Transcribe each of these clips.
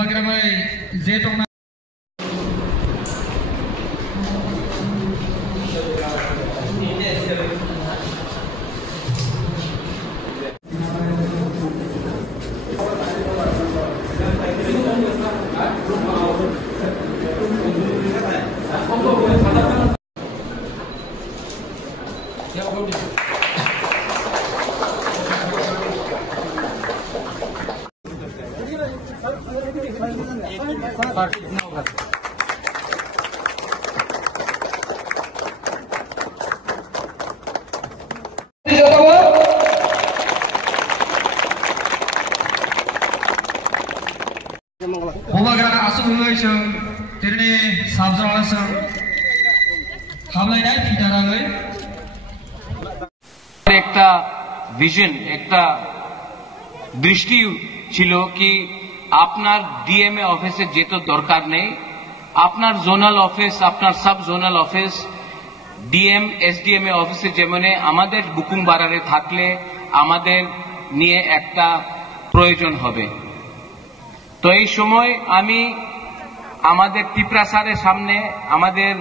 बुबाग्रामै जे टंना बुबाग्रा आसुगुमै जों दिनै साबजावला जों हामलायनाय फिटाराङै একটা ভিশন একটা দৃষ্টি ছিল কি আপনার ডিএমএ অফিসে যেতে দরকার নেই, আপনার জোনাল অফিস আপনার সাব জোনাল অফিস ডিএম এসডিএমএ অফিসে যেমন আমাদের বুকুং বারারে থাকলে আমাদের নিয়ে একটা প্রয়োজন হবে। তো এই সময় আমি আমাদের ত্রিপুরা স্যারের সামনে আমাদের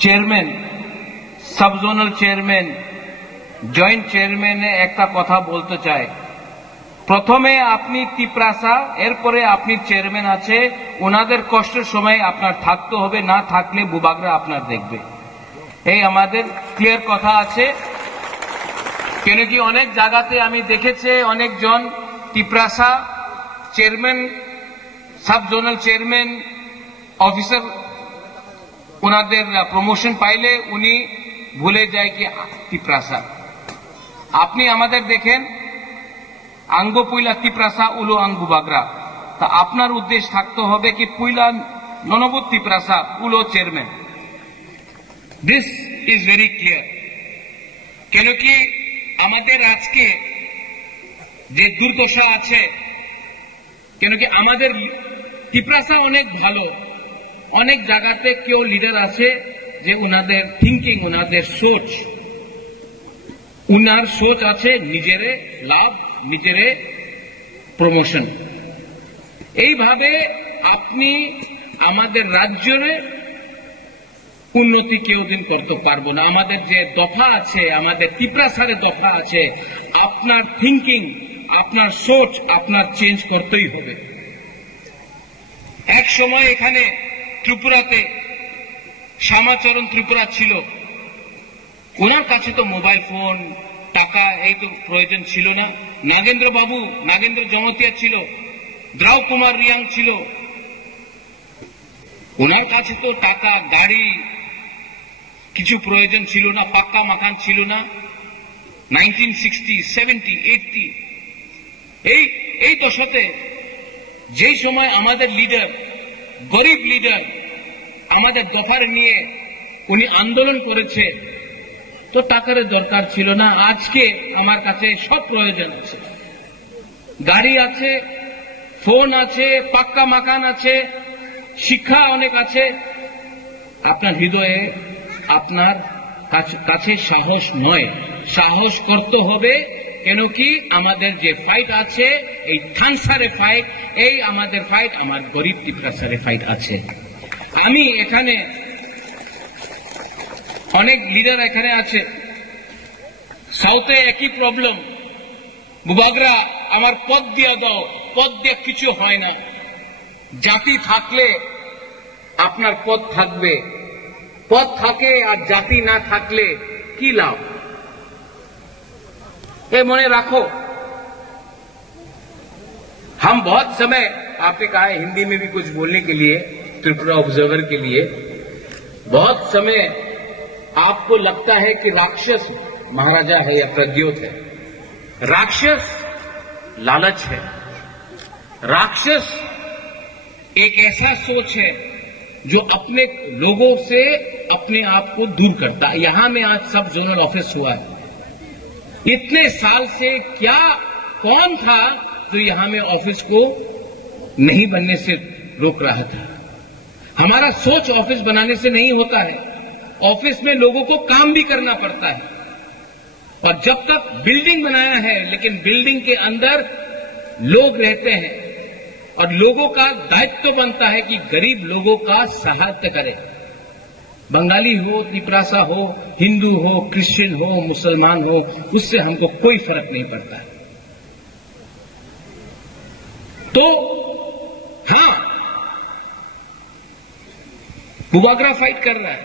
chairman sub zonal chairman joint চেয়ারম্যানে একটা কথা বলতে চাই। প্রথমে আপনি ত্রিপুরা, এরপরে আপনি চেয়ারম্যান আছে, ওনাদের কষ্টের সময় আপনার থাকতে হবে, না থাকলে বুবাগ্রা আপনার দেখবে, এই আমাদের ক্লিয়ার কথা আছে। কেন কি অনেক জায়গাতে আমি দেখেছি অনেকজন Tripura chairman sub zonal chairman officer ওনাদের প্রমোশন পাইলে উনি ভুলে যায় কি ত্রিপুরা। আপনি আমাদের দেখেন আঙ্গ পুইলা ত্রিপুরা উলো আং বুবাগ্রা, তা আপনার উদ্দেশ্য থাকতে হবে কি পুইলা ননবুত ত্রিপুরা উলো chairman. This is very clear. কেন কি আমাদের আজকে যে দুর্দশা আছে, কেন কি আমাদের ত্রিপুরা অনেক ভালো, অনেক জায়গাতে কেউ লিডার আছে যে ওনাদের থিঙ্কিং ওনাদের সোচ উনার সোচ আছে নিজেরে লাভ নিজেরে প্রমোশন। এইভাবে আপনি আমাদের রাজ্যের উন্নতি কেউ দিন করতে পারবো না। আমাদের যে দফা আছে, আমাদের ত্রিপুরা সারে দফা আছে, আপনার থিঙ্কিং আপনার সোচ আপনার চেঞ্জ করতেই হবে। এক সময় এখানে ত্রিপুরাতে শ্যামাচরণ ত্রিপুরা ছিল, ওনার কাছে তো মোবাইল ফোন টাকা এই তো প্রয়োজন ছিল না। নাগেন্দ্র বাবু নাগেন্দ্র জনতিয়া ছিল, দ্রাউ কুমার রিয়াং ছিল, ওনার কাছে তো টাকা গাড়ি কিছু প্রয়োজন ছিল না, পাক্কা মাকান ছিল না। 1960, 70, 80 এই দশাতে যেই সময় আমাদের লিডার গরিব লিডার আমাদের দফার নিয়ে উনি আন্দোলন করেছে, তো টাকার দরকার ছিল না। আজকে আমার কাছে সব প্রয়োজন আছে, গাড়ি আছে, ফোন আছে, পাক্কা মাকান আছে, শিক্ষা অনেক আছে। আপনার হৃদয়ে আপনার কাছে সাহস নয়, সাহস করতে হবে। কেন কি আমাদের যে ফাইট আছে এই থানসারে ফাইট, এই আমাদের ফাইট আমার গরিব ত্রিপুরাসারে ফাইট আছে। আমি এখানে অনেক লিডার এখানে আছে, সাউথে একই প্রবলেম, বুবাগ্রা আমার পদ দিয়া দাও, পদ দিয়ে কিছু হয় না। জাতি থাকলে আপনার পদ থাকবে, পদ থাকে আর জাতি না থাকলে কি লাভ, ये मने रखो। हम बहुत समय आपने कहा है हिंदी में भी कुछ बोलने के लिए, त्रिपुरा ऑब्जर्वर के लिए बहुत समय आपको लगता है कि राक्षस महाराजा है या प्रद्योत है। राक्षस लालच है, राक्षस एक ऐसा सोच है जो अपने लोगों से अपने आप को दूर करता है। यहां में आज सब जोनल ऑफिस हुआ है, इतने साल से क्या कौन था जो यहां में ऑफिस को नहीं बनने से रोक रहा था। हमारा सोच ऑफिस बनाने से नहीं होता है, ऑफिस में लोगों को काम भी करना पड़ता है। और जब तक बिल्डिंग बनाया है, लेकिन बिल्डिंग के अंदर लोग रहते हैं और लोगों का दायित्व बनता है कि गरीब लोगों का सहायता करें। बंगाली हो, तिपरासा हो, हिंदू हो, क्रिश्चियन हो, मुसलमान हो, उससे हमको कोई फर्क नहीं पड़ता है। तो हाँ, बुबागरा फाइट कर रहा है,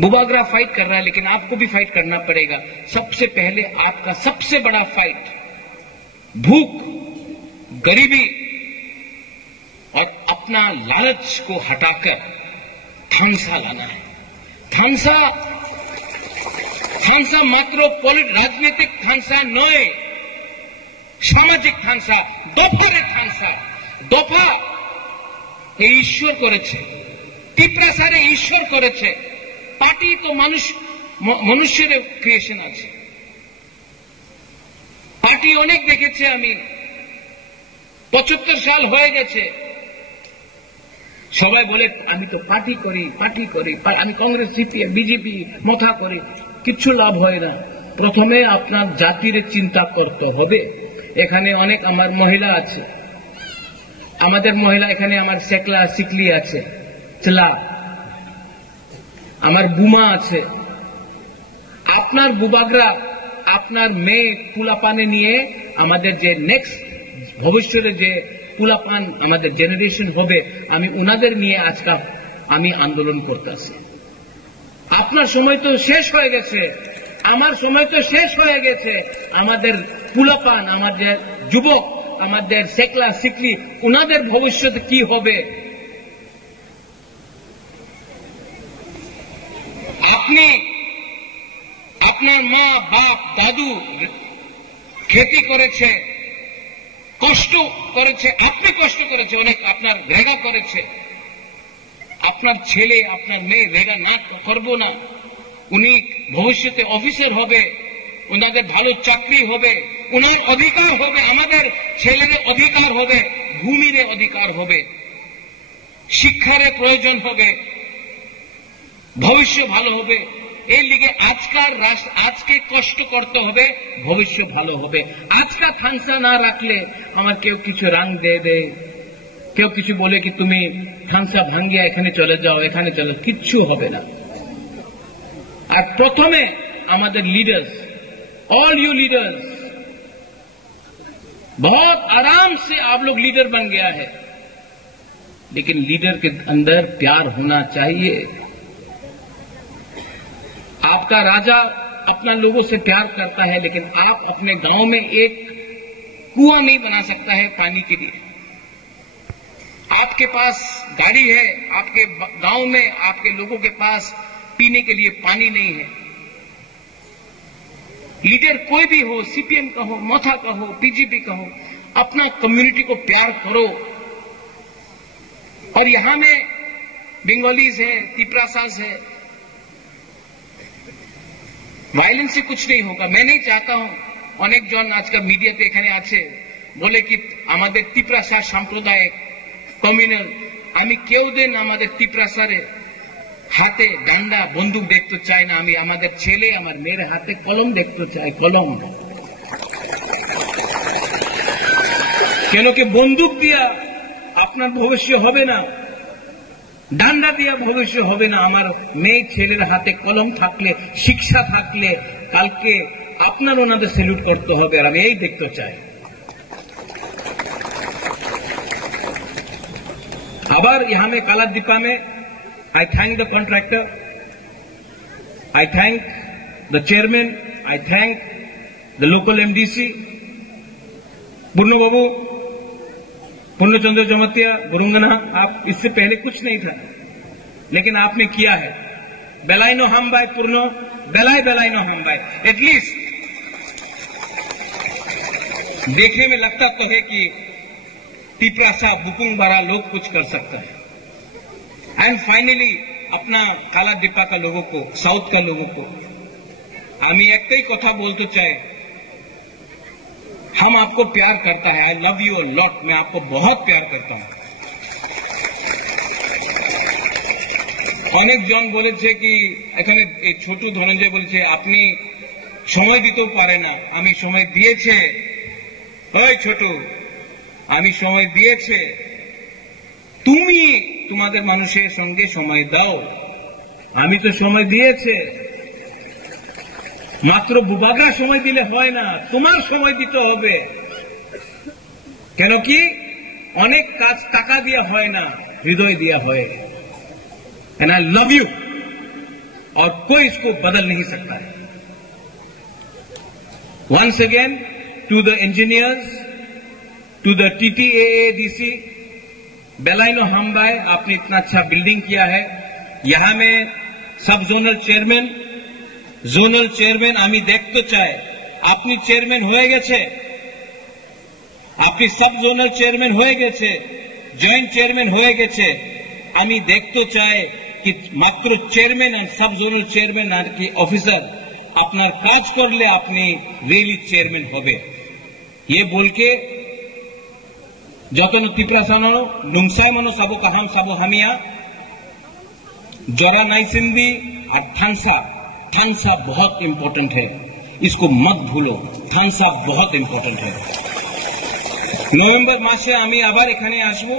बुबागरा फाइट कर रहा है, लेकिन आपको भी फाइट करना पड़ेगा। सबसे पहले आपका सबसे बड़ा फाइट भूख, गरीबी और अपना लालच को हटाकर थांसा लाना है। थांसा मात्र राजनीतिक थांसा नय, সামাজিক থানসা, দফারে থানসা। দফা এই ঈশ্বর করেছে, তিপ্রাসারে ঈশ্বর করেছে, পার্টি তো মানুষের ক্রিয়েশন আছে। পার্টি অনেক দেখেছে আমি, 75 সাল হয়ে গেছে। সবাই বলে আমি তো পার্টি করি, আমি কংগ্রেস, সিপিএম, বিজেপি মাথা করি, কিচ্ছু লাভ হয় না। প্রথমে আপনার জাতির চিন্তা করতে হবে। এখানে অনেক আমার মহিলা আছে, আমাদের মহিলা এখানে আমার সেকলা সিকলি আছে, চলা, আমার বুমা আছে। আপনার বুবাগরা, আপনার মেয়ে কুলাপানে নিয়ে আমাদের যে নেক্সট ভবিষ্যতে যে কুলাপান আমাদের জেনারেশন হবে, আমি উনাদের নিয়ে আজকে আমি আন্দোলন করতেছি। আপনার সময় তো শেষ হয়ে গেছে, আমার সময় তো শেষ হয়ে গেছে। আমাদের কুলাপান, আমাদের যুবক, আমাদের সেকলা সিকলি, উনাদের ভবিষ্যৎ কি হবে? আপনি আপনার মা, বাপ, দাদু খেতি করেছে, কষ্ট করেছে, আপনি কষ্ট করেছে অনেক, আপনার রেগা করেছে। আপনার ছেলে, আপনার মেয়ে রেগা না করবো না, উনি ভবিষ্যতে অফিসার হবে, ওনাদের ভালো চাকরি হবে, ওনার অধিকার হবে, আমাদের ছেলেদের অধিকার হবে, ভূমির অধিকার হবে, শিক্ষার প্রয়োজন হবে, ভবিষ্যৎ ভালো হবে। এর লিগে আজকে কষ্ট করতে হবে, ভবিষ্যৎ ভালো হবে। আজকা থানসা না রাখলে আমার কেউ কিছু রাং দে, কেউ কিছু বলে কি তুমি থানসা ভাঙ্গিয়া এখানে চলে যাও, এখানে চলে, কিচ্ছু হবে না। আর প্রথমে আমাদের লিডার্स, ऑल यू लीडर्स, बहुत आराम से आप लोग लीडर बन गया है, लेकिन लीडर के अंदर प्यार होना चाहिए। आपका राजा अपना लोगों से प्यार करता है, लेकिन आप अपने गांव में एक कुआं नहीं बना सकता है पानी के लिए। आपके पास गाड़ी है, आपके गांव में आपके लोगों के पास पीने के लिए पानी नहीं है। लीडर कोई भी हो, सीपीएम का हो, मोथा का हो, बीजेपी का हो, अपना कम्युनिटी को प्यार करो। और यहां में बंगालीज है, तिपरासास है, वायलेंस से कुछ नहीं होगा। मैं नहीं चाहता हूं, अनेक जन आजकल मीडियाते এখানে আছে বলে কি আমাদের তিপ্রাসা সম্প্রদায় কমিউনাল। আমি কেউ দিন আমাদের তিপ্রাসারে হাতে ডান্ডা বন্দুক দেখতে চাই না। আমি আমাদের ছেলে, আমার মেয়ের হাতে কলম দেখতে চাই, কলম। কেন কি বন্দুক দিয়া আপনার ভবিষ্যৎ হবে না, ডান্ডা দিয়া ভবিষ্যৎ হবে না। আমার মেয়ে ছেলের হাতে কলম থাকলে, শিক্ষা থাকলে, কালকে আপনার ওনাদের স্যালুট করতে হবে। আর আমি এই দেখতে চাই। আবার यहाँ में कालादीपा में I thank the contractor, I thank the chairman, I thank the local MDC, बुन्नो बाबू, पूर्णचंद्र जमतिया, बुरुंगना। आप इससे पहले कुछ नहीं था, लेकिन आपने किया है। बेलाइनो हम बाय पूर्ण, बेलाइनो हम बाय। एटलीस्ट देखने में लगता तो है कि तिपरासा, बुकुंग बारा लोग कुछ कर सकता है। एंड फाइनली अपना कालादीपा का लोगों को, साउथ का लोगों को আমি একটাই কথা বলতে চাই, हम आपको प्यार करता है। I love you a lot, मैं आपको बहुत प्यार करता हूं। অনেক জন বলেছে কি এখানে এই ছোট ধনঞ্জয় বলেছে আপনি সময় দিতেও পারে না। আমি সময় দিয়েছে। ওই ছোট, আমি সময় দিয়েছে, তুমি তোমাদের মানুষের সঙ্গে সময় দাও। আমি তো সময় দিয়েছে, মাত্র বুবাগা সময় দিলে হয় না, তোমার সময় দিতে হবে। কেন কি অনেক কাজ টাকা দিয়ে হয় না, হৃদয় দিয়া হয়। एंड आई लव यू, और कोई इसको बदल नहीं सकता है। Once again to the engineers, to the TTAADC, बेलाइनो हमबाई, आपने इतना अच्छा बिल्डिंग किया है। यहां में सब जोनल चेयरमैन आमी देखते चाहे, अपनी चेयरमैन हो गेছে, আপনি सब जोनल चेयरमैन हो गेছে, জয়েন্ট চেয়ারম্যান হয়ে গেছে। আমি দেখতে চাই कि मात्र चेयरमैन और सब जोनल चेयरमैन और की ऑफिसर अपना काज करले अपनी रियली चेयरमैन होबे। ये बोल के जतन तिप्रासानो नुमसा मनो सबो कहाम सबो हमिया जरा नाई सिंधी और थानसा बहुत इंपॉर्टेंट है, इसको मत भूलो। थानसा बहुत इंपॉर्टेंट है। नवम्बर मासे आमी आबार एखाने आसबो।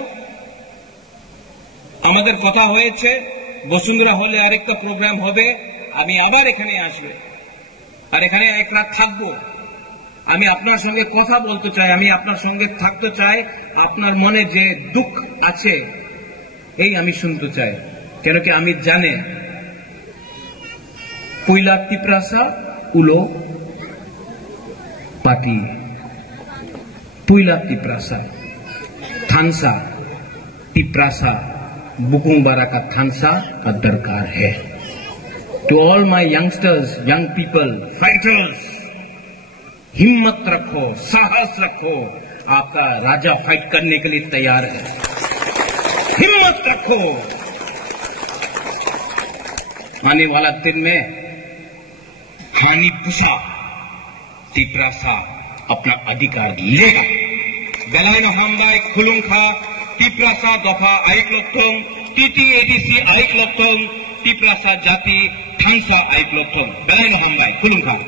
আমাদের কথা হয়েছে বসুন্ধরা হলে আরেকটা প্রোগ্রাম হবে, আমি আবার এখানে আসবে আর এখানে এক রাত থাকবো। আমি আপনার সঙ্গে কথা বলতে চাই, আমি আপনার সঙ্গে থাকতে চাই। আপনার মনে যে দুঃখ আছে এই আমি শুনতে চাই। কেন কি আমি জানে পুইলা তিপ্রাসা উলো পাটি, পুইলা তিপ্রাসা থানসা तिप्रासा बुकुंगबारा का थानसा का दरकार है। To all my youngsters, young people, fighters, हिम्मत रखो, साहस रखो। आपका राजा फाइट करने के लिए तैयार है। हिम्मत रखो, आने वाला दिन में हानि पुषा तिप्रासा अपना अधिकार लेगा। बेलाइन हमबाई खुलुंखा तिप्रासा दफा आइक लक्षण, TTADC आइक लक्षण, तिप्रासा जाति थानसा आइक लक्षण। बेलाइन हमबाई खुलुंखा।